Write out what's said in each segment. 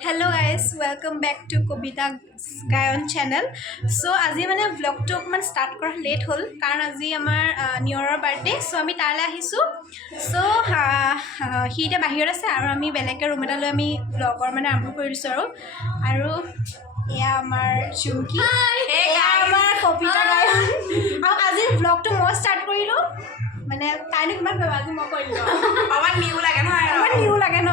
Hello guys, welcome back to Kobita Gayon channel. So আজি মানে vlogটো অকমান start কৰা late হ'ল কাৰণ আজি আমাৰ নিয়ৰৰ birthday so আমি তালে আহিছো so হি এতিয়া বাহিৰত আছে আৰু আমি বেলেগকে ৰুম এটা লৈ আমি vlogৰ মানে আৰম্ভ কৰি দিছো আৰু এয়া আমাৰ চুমকি এয়া আমাৰ কবিতা গায়ন আৰু আজি vlogটো মই start কৰিলো মানে তাইনে কিমান ভাবা আজি মই কৰিলো আমাৰ নিউ লাগে নহয় আমাৰ নিউ লাগে ন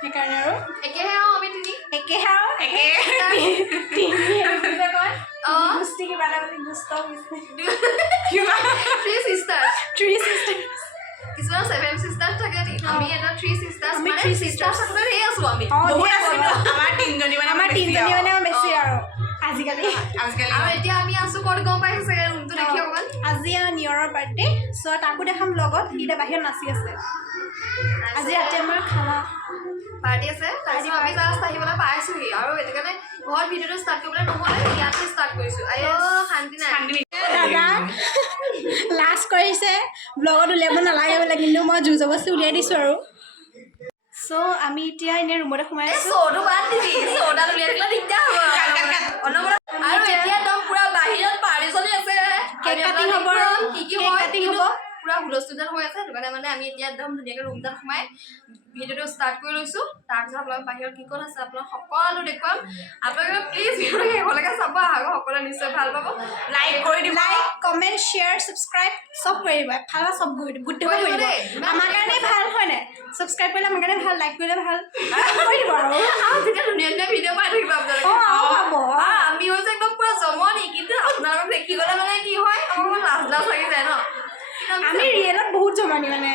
সেইকাৰণে আৰু একেহে আমি তিনি একেহে আৰু একে তিনি এবিলে কয় গুষ্টি কিবা এটা বুলি গুষ্ট কিবা three sisters কিছুমান 7 sisters থাকে আমি এটা 3 sisters আমি মানে 3 sisters সকলে হেই আছো আমি বহুত আছিল আমাৰ তিনজনী মানে বেছি আৰু আজিকালি আৰু এতিয়া আমি আছো ক'ত গম পাইছো চাগে ৰুমটো দেখি অকমান আজি নিয়ৰৰ বাৰ্থডে সো তাকো দেখাম লগত হিটা বাহিৰত নাচি আছে আজি ৰাতি আমাৰ খানা পাৰ্টি আছে তাৰপিছত আমি জাষ্ট আহিবলৈ পাইছোহি আৰু এটো কাৰণে ঘৰত ভিডিঅ'টো ষ্টাৰ্ট কৰিবলৈ নহ'লে ইয়াতে ষ্টাৰ্ট কৰিছো আইও শান্তি নাই দাদা লাষ্ট কৰিছে ব্লগত উলিয়াব নালাগে বোলে কিন্তু মই জোৰজবস্তি উলিয়াই দিছো আৰু সো আমি এতিয়া এনে ৰুমতে সোমাই আছো সোটো বাদ দিবি সোটা উলিয়াই দিলে দিগদাৰ হ'ব আৰু এতিয়া একদম পুৰা বাহিৰত পাৰ্টি চলি আছে কেক কাটিং হ'ব কি কেক কাটিং হ'ব পুৰা হুলস্থুল হৈ আছে দোকানে মানে আমি এতিয়া একদম ধুনীয়াকৈ ৰুমটাত সোমাই ভিডিঅ'টো ষ্টাৰ্ট কৰি লৈছো তাৰপিছত আপোনালোক বাহিৰত কি ক'ত আছে আপোনালোক সকলো দেখুৱাম আপোনালোকে প্লিজ ভিডিঅ'টো শেষলৈকে চাব আহক সকলোৱে নিশ্চয় ভাল পাব লাইক কৰি দিব লাইক কমেণ্ট শ্বেয়াৰ ছাবস্ক্ৰাইব চব কৰি দিব ভাল চব কৰি দিব গুড কৰি দিব আমাৰ কাৰণে ভাল হয় নাই ছাবস্ক্ৰাইব কৰিলে আমাৰ কাৰণে ভাল লাইক কৰিলে ভাল কৰি দিব আৰু তেতিয়া ধুনীয়া ধুনীয়া ভিডিঅ' পাই থাকিব আপোনালোকে আমি হৈছে একদম পুৰা জমনি কিন্তু আপোনালোকক দেখি গ'লে মানে কি হয় আমাৰ লাজ লাগি যায় ন আমি ৰিয়েলত বহুত জমনি মানে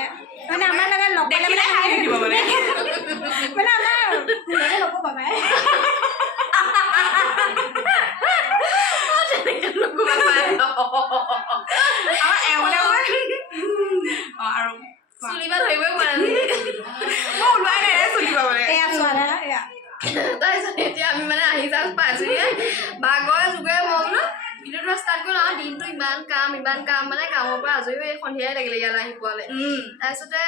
আমাৰ লগত লগ পালে হাই দিব মানে আমাৰ লগ পাবাই আৰু চুলিবা ধৰিবই পৰা নাই তাৰপিছত এতিয়া আমি মানে আহি যাওঁ পাইছোঁগে বাগৰে যুগৰে মই বোলো ভিডিঅ'টো ষ্টাৰ্ট কৰিলোঁ আমাৰ দিনটো ইমান কাম মানে কামৰ পৰা আজৰি হৈ সন্ধিয়াই লাগিলে ইয়ালৈ আহি পোৱালে তাৰপিছতে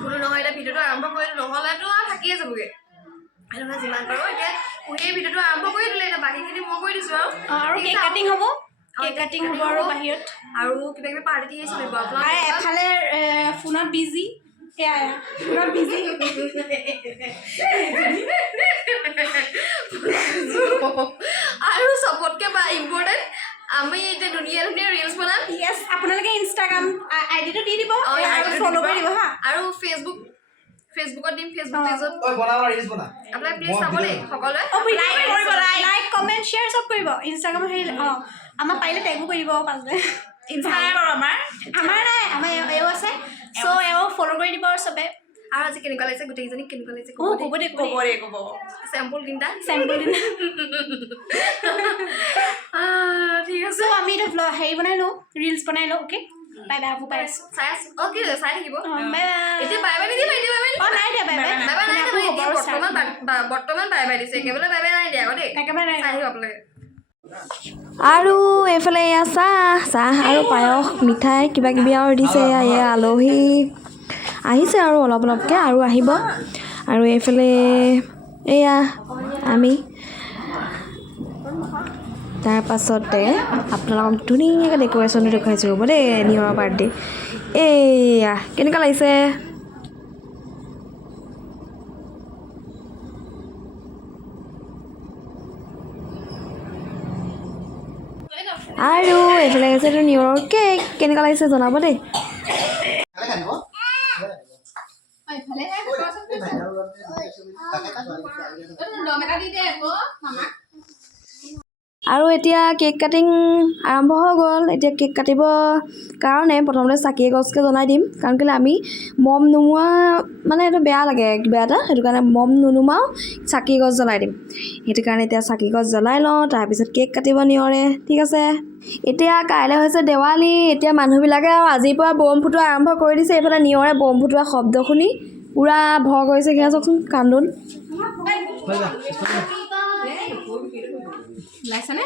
বোলো নহয় এতিয়া ভিডিঅ'টো আৰম্ভ কৰিলোঁ নহ'লেতো আৰু থাকিয়ে যাবগৈ সেইটো কাৰণে যিমান পাৰোঁ এতিয়া সেই ভিডিঅ'টো আৰম্ভ কৰি দিলে এতিয়া বাকীখিনি মই কৰি দিছোঁ আৰু কেক কাটিং হ'ব আৰু বাহিৰত আৰু কিবা কিবি পাৰ্টি চলিব আপোনাৰ এফালে ফোনত বিজি ফোনত বিজি আৰু চবতকৈ ইম্পৰ্টেণ্ট আমি এতিয়া ধুনীয়া ধুনীয়া ৰিলছ বনাম ইয়েছ আপোনালোকে ইনষ্টাগ্ৰাম আইডিটো দি দিব ফ'ল' কৰি দিব হা আৰু ফেচবুকত দিম ফেচবুক পেজত আপোনালোকে প্লিজ চাব দেই সকলোৱে লাইক কমেণ্ট শ্বেয়াৰ চব কৰিব ইনষ্টাগ্ৰাম হেৰি আমাৰ পাৰিলে টেগো কৰি দিব পালে ইনষ্টাগ্ৰাম আৰু আমাৰ নাই আমাৰ এও আছে চ' এও ফ'ল' কৰি দিব আৰু চবে আৰু আজি কেনেকুৱা লাগিছে গোটেইকেইজনীক কেনেকুৱা লাগিছে ক'ব চেম্পল তিনিটা ঠিক আছে আমি এতিয়া হেৰি বনাই লওঁ ৰিলছ বনাই লওঁ অ'কে বাই বাই আকৌ পাই আছোঁ চাই আছোঁ অ'কে চাই থাকিব বাই এতিয়া বাই বাই নিদিবা এতিয়া বাই বাই নাই দিয়া বাই বাই বৰ্তমান বাই বাই দিছে একেবাৰে বাই বাই নাই দিয়া আকৌ দেই একেবাৰে নাই চাই আহিব আপোনালোকে আৰু এইফালে এয়া চাহ আৰু পায়স মিঠাই কিবা কিবি আৰু দিছে এয়া আলহী আহিছে আৰু অলপ অলপকৈ আৰু আহিব আৰু এইফালে এয়া আমি তাৰ পাছতে আপোনালোকক ধুনীয়াকৈ ডেক'ৰেশ্যনটো দেখুৱাইছোঁ ৰ'ব দেই নিয়ৰৰ বাৰ্থডে এয়া কেনেকুৱা লাগিছে আৰু এইফালে আছে এইটো নিয়ৰৰ কেক কেনেকুৱা লাগিছে জনাব দেই আৰু এতিয়া কেক কাটিং আৰম্ভ হৈ গ'ল এতিয়া কেক কাটিব কাৰণে প্ৰথমতে চাকি এগছকে জ্বলাই দিম কাৰণ কেলৈ আমি মম নুমুৱা মানে এইটো বেয়া লাগে কিবা এটা সেইটো কাৰণে মম নুনুমাও চাকি গছ জ্বলাই দিম সেইটো কাৰণে এতিয়া চাকি গছ জ্বলাই লওঁ তাৰপিছত কেক কাটিব নিয়ৰে ঠিক আছে এতিয়া কাইলৈ হৈছে দেৱালী এতিয়া মানুহবিলাকে আৰু আজিৰ পৰা বম ফুটোৱা আৰম্ভ কৰি দিছে এইফালে নিয়ৰে বম ফুটোৱা শব্দ শুনি পূৰা ভয় কৰিছে সেয়া চাওকচোন কান্দোন লাইছনে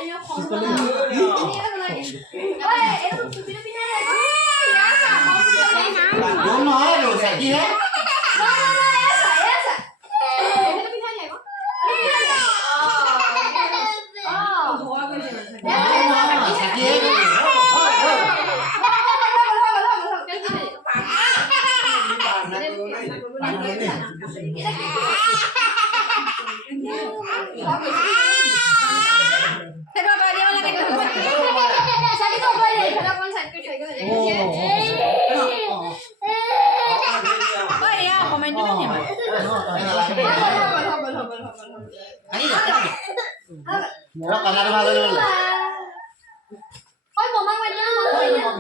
Murah kanar malu dulu. Ôi, mama quay ra mama quay ra.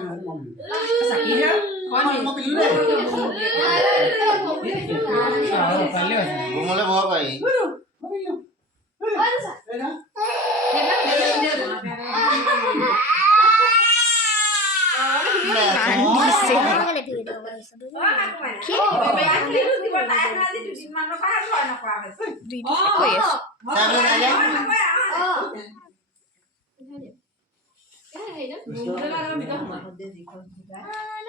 Mulai bawa kau.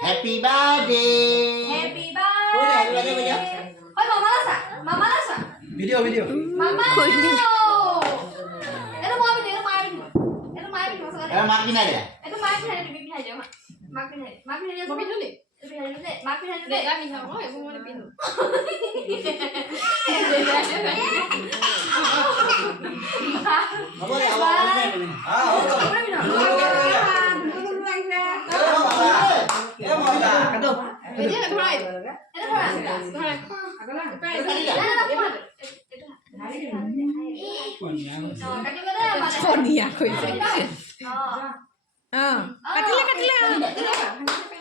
Happy birthday. Happy birthday. Ôi, mama là sao? Mama là sao? Video. Mama. Itu mau video, itu mau video maksudnya. Kalau makin aja. Itu makin hari lebih aja, mak. Makin hari mau pindu nih. Makin hari deh. Kami tahu, oh, aku mau pindu. Kamu ni awak ni. Jadi ada berapa? Ada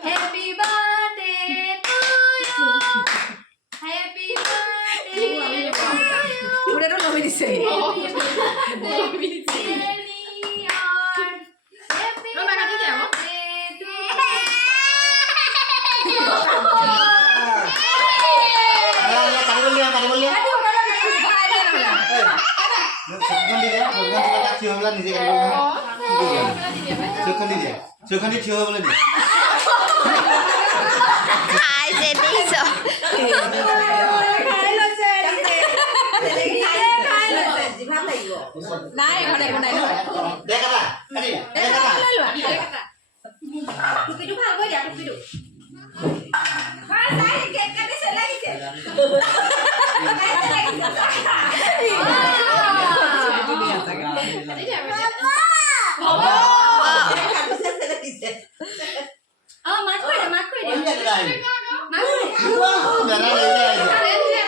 Happy birthday to you. Happy birthday to you. Udah dong lebih disini. Happy birthday dear. Happy birthday to you. Tadi boleh. Sukan dia thiau boleh ni. Ai sẽ đi rồi. Này, con này Dia kata. Tadi. Dia kata. Tụi chúng hàng với đẹp tụi chúng. Má quay đi. Má quay. Darah lagi.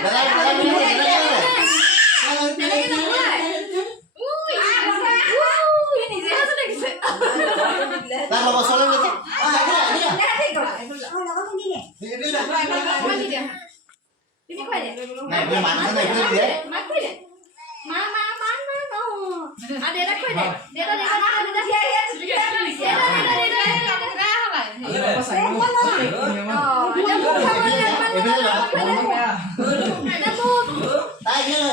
Darah lagi. Dah bawa solat lagi. Ini quay đi. Này boleh mana sana boleh dia. Má quay đi. Má no. À để đó quay đi. Để đó. Tai dia.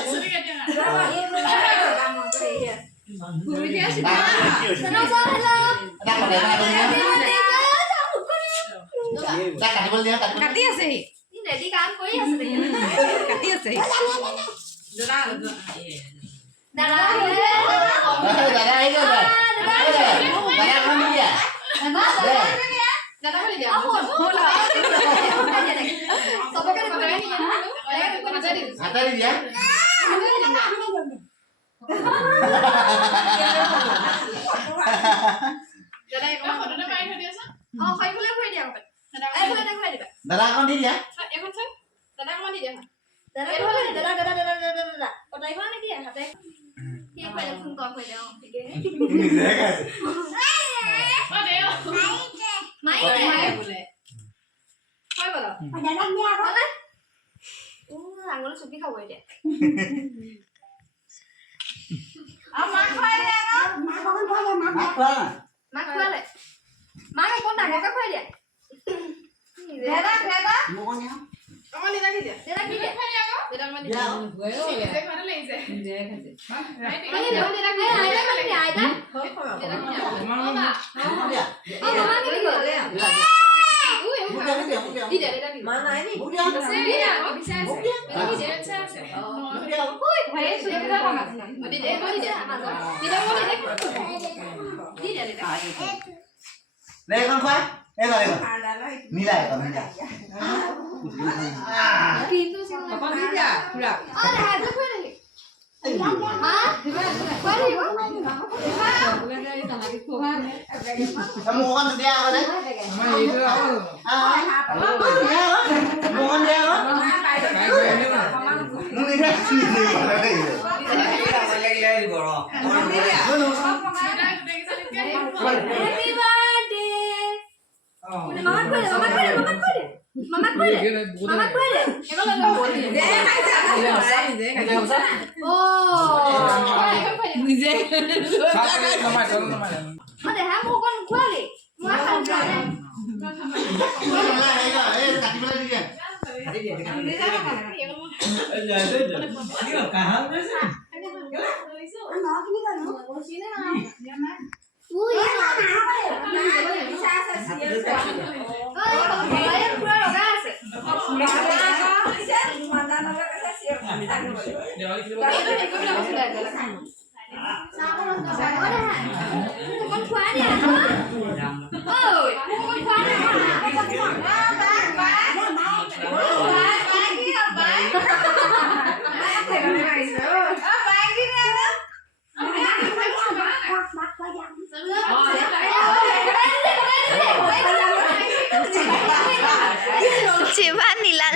কাটি আছে কাটি আছে Darah kau dia. Lekon kau? Lekon. Nilai kau nilai. Kamu kan dia apa deh? Bukan dia apa? Ini dia sini. Ciba nila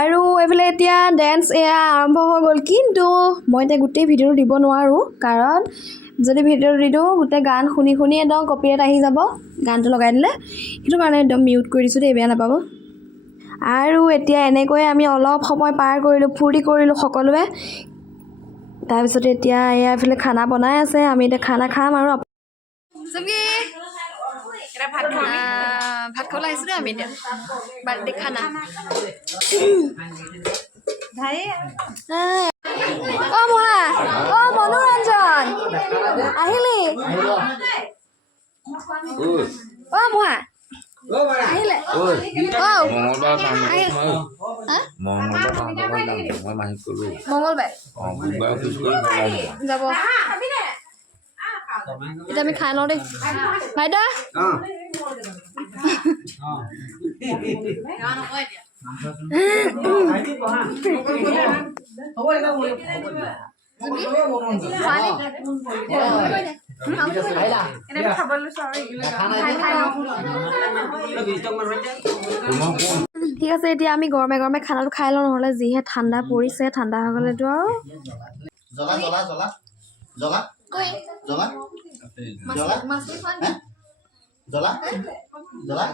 আৰু এইফালে এতিয়া dance এয়া আৰম্ভ হৈ গ'ল, কিন্তু মই এতিয়া গোটেই ভিডিঅ'টো দিব নোৱাৰোঁ, কাৰণ যদি ভিডিঅ'টো দি দিওঁ গোটেই গান শুনি শুনি একদম কপিৰাইট আহি যাব গানটো লগাই দিলে, সেইটো কাৰণে একদম মিউট কৰি দিছোঁ দেই, বেয়া নাপাব। আৰু এতিয়া এনেকৈ আমি অলপ সময় পাৰ কৰিলোঁ, ফূৰ্তি কৰিলোঁ সকলোৱে। তাৰপিছতে এতিয়া এয়া এইফালে খানা বনাই আছে, আমি এতিয়া খানা খাম। আৰু ভাত খাবলৈ আহিছোঁ দেই আমি এতিয়া বাৰ্থডে খানা। অ মহা, অ মনোৰঞ্জন আহিলি, অ মহা আহিলে, মংগলবাৰ যাব। এতিয়া আমি খাই লওঁ দেই ভাইদা। ঠিক আছে, এতিয়া আমি গৰমে গৰমে খানাটো খাই লওঁ, নহ'লে যিহে ঠাণ্ডা পৰিছে, ঠাণ্ডা হৈ গ'লেতো আৰু জ্বলা জ্বলা জ্বলা জ্বলা জ্বলা জ্বলা জ্বলা জ্বলা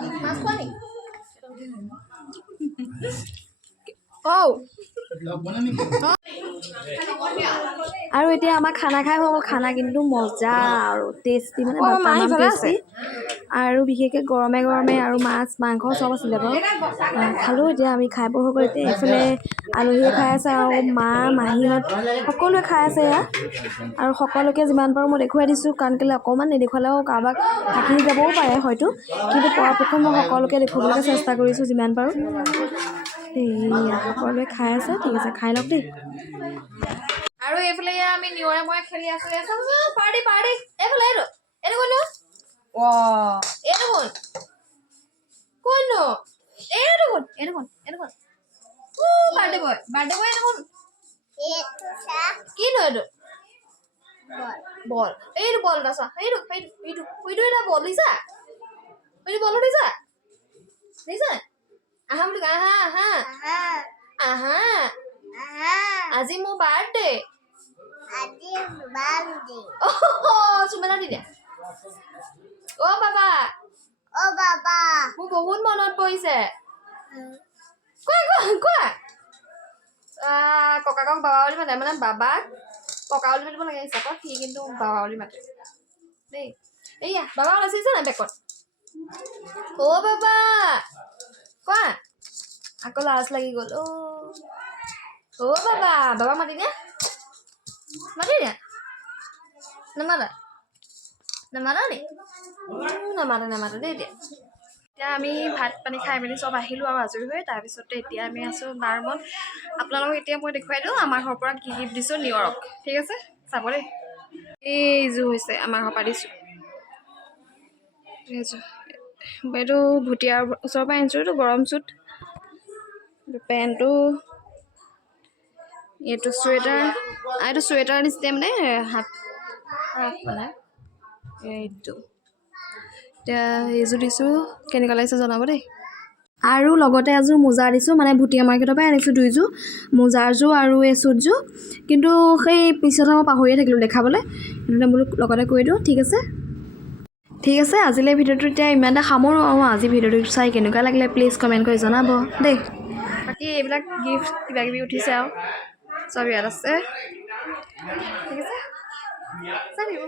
আৰু এতিয়া আমাৰ খানা খাই হৈ গ'ল। খানা কিন্তু মজা আৰু টেষ্টি, মানে টেষ্টি, আৰু বিশেষকৈ গৰমে গৰমে আৰু মাছ মাংস চব আছিলে বাৰু, খালোঁ। এতিয়া আমি খাই বৈ হৈ গ'ল। এতিয়া এইফালে আলহীয়ে খাই আছে, আৰু মা মাহীহঁত সকলোৱে খাই আছে ইয়াত। আৰু সকলোকে যিমান পাৰোঁ মই দেখুৱাই দিছোঁ, কাৰণ কেলৈ অকণমান নেদেখুৱালেও কাৰোবাক থাকি যাবও পাৰে হয়তো, কিন্তু পৰাপক্ষত মই সকলোকে দেখুৱাবলৈ চেষ্টা কৰিছোঁ যিমান পাৰোঁ। এয়া সকলোৱে খাই আছে, ঠিক আছে খাই লওক দেই। আৰু এইফালে আমি নিয়ৰে মই খেলি আছো, পাৰ্টি পাৰ্টি এইফালে এইটো এইটো কোননো, এইটো কোন কোননো, এইটো কোন, এইটো কোন, এইটো কোন, বাৰ্থডে বয় এইটো কোন, কিনো এইটো বল এইটো বল এটা চা এইটো এটা বল দিছা এইটো বল দিছা দিছা আহা বুলি আহা আহা আজি মোৰ বাৰ্থডে চুমেলা দি দিয়া অ' বাবা মোৰ বহুত মনত পৰিছে কোৱা ককাকক বাবা বুলি মাতে মানে বাবাক ককা বুলি মাতিব লাগে হিচাপত সি কিন্তু বাবা বুলি মাতে দেই এইয়া বাবা ওলাইছে নাই বেকত অ' বাবা কোৱা আকৌ লাজ লাগি গ'ল অ' বাবা মাতি দিয়া নামাতা নি নামাতে দেই এতিয়া আমি ভাত পানী খাই মেলি চব আহিলোঁ আৰু আজৰি হৈ তাৰপিছতে এতিয়া আমি আছোঁ বাৰ ৰুমত আপোনালোকক এতিয়া মই দেখুৱাই দিওঁ আমাৰ ঘৰৰ পৰা কি গিফ্ট দিছোঁ নিয়ৰক ঠিক আছে চাব দেই এইযোৰ হৈছে আমাৰ ঘৰৰ পৰা দিছোঁ এইযোৰ এইটো ভুটিয়াৰ ওচৰৰ পৰা আনিছোঁ এইটো গৰম চুট পেণ্টটো এইটো চুৱেটাৰ নিচিনা মানে হাত মানে এইটো এতিয়া এইযোৰ দিছোঁ কেনেকুৱা লাগিছে জনাব দেই আৰু লগতে এযোৰ মোজা দিছোঁ মানে ভুটিয়া মাৰ্কেটৰ পৰাই আনিছোঁ দুইযোৰ মোজাৰযোৰ আৰু এই চুটযোৰ কিন্তু সেই পিছত মই পাহৰিয়ে থাকিলোঁ দেখাবলৈ সেইটোতে বোলো লগতে কৈ দিওঁ ঠিক আছে আজিলৈ ভিডিঅ'টো এতিয়া ইমানটা সামৰোঁ আৰু আজি ভিডিঅ'টো চাই কেনেকুৱা লাগিলে প্লিজ কমেণ্ট কৰি জনাব দেই বাকী এইবিলাক গিফ্ট কিবাকিবি উঠিছে আৰু চব ইয়াত আছে ঠিক আছে চাই দিব